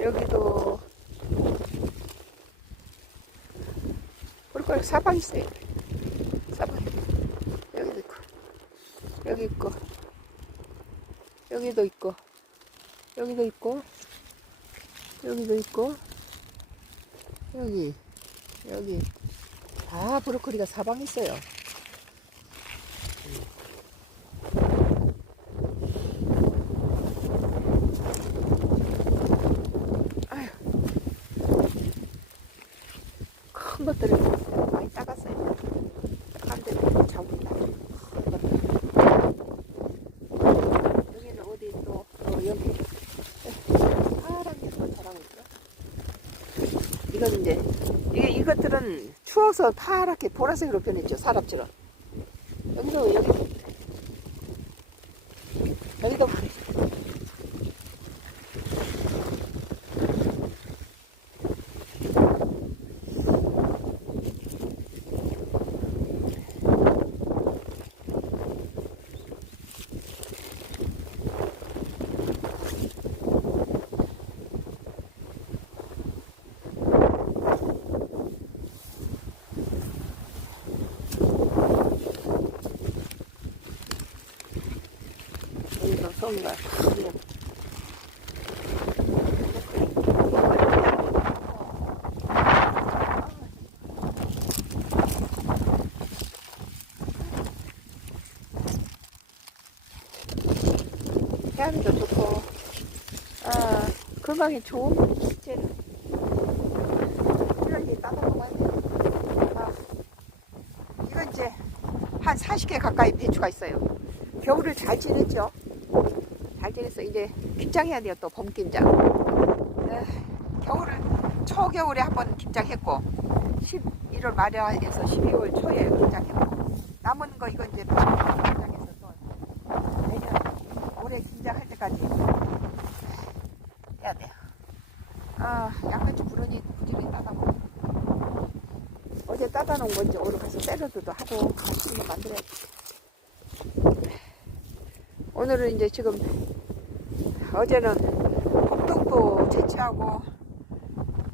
여기도 브로콜리 사방 있어요. 사방. 여기도 있고. 여기 있고. 여기도 있고. 여기도 있고. 여기도 있고. 여기. 여기. 다 브로콜리가 사방 있어요. 큰 것들을 많이 따갔어요. 한 대를 잡은다. 여기는 어디 또, 또 여기 파란 게또 자라고 있어. 이건 이제 이게 이것들은 추워서 파랗게 보라색으로 변했죠 사람처럼. 여기도 여기 여기도 그냥 해안도 좋고. 아 건강에 좋은 식재는 이런 게 따뜻한 거야 아, 이건 이제 한 40개 가까이 배추가 있어요. 겨울을 잘 지냈죠 잘 지냈어 이제 김장해야 돼요 또 봄 김장. 에, 겨울을 초겨울에 한번 김장했고 11월 말에서 12월 초에 김장했고 남은 거 이건 이제 김장해서 또 내년 올해 김장할 때까지 해야 돼요. 아 양배추 부르니 부지런히 따다 먹어. 어제 따다 놓은 거 이제 오늘 가서 샐러드도 하고 맛있는 거 만들어야지 오늘은 이제 지금 어제는 봄동도 채취하고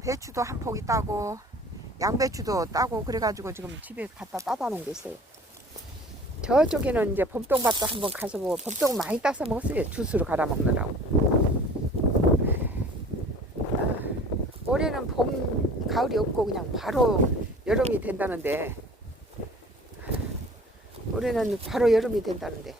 배추도 한 포기 따고 양배추도 따고 그래가지고 지금 집에 갖다 따다 놓은 게 있어요. 저쪽에는 이제 봄동밭도 한번 가서 보고 봄동은 많이 따서 먹었어요. 주스로 갈아 먹느라고. 아, 올해는 봄, 가을이 없고 그냥 바로 여름이 된다는데 올해는 바로 여름이 된다는데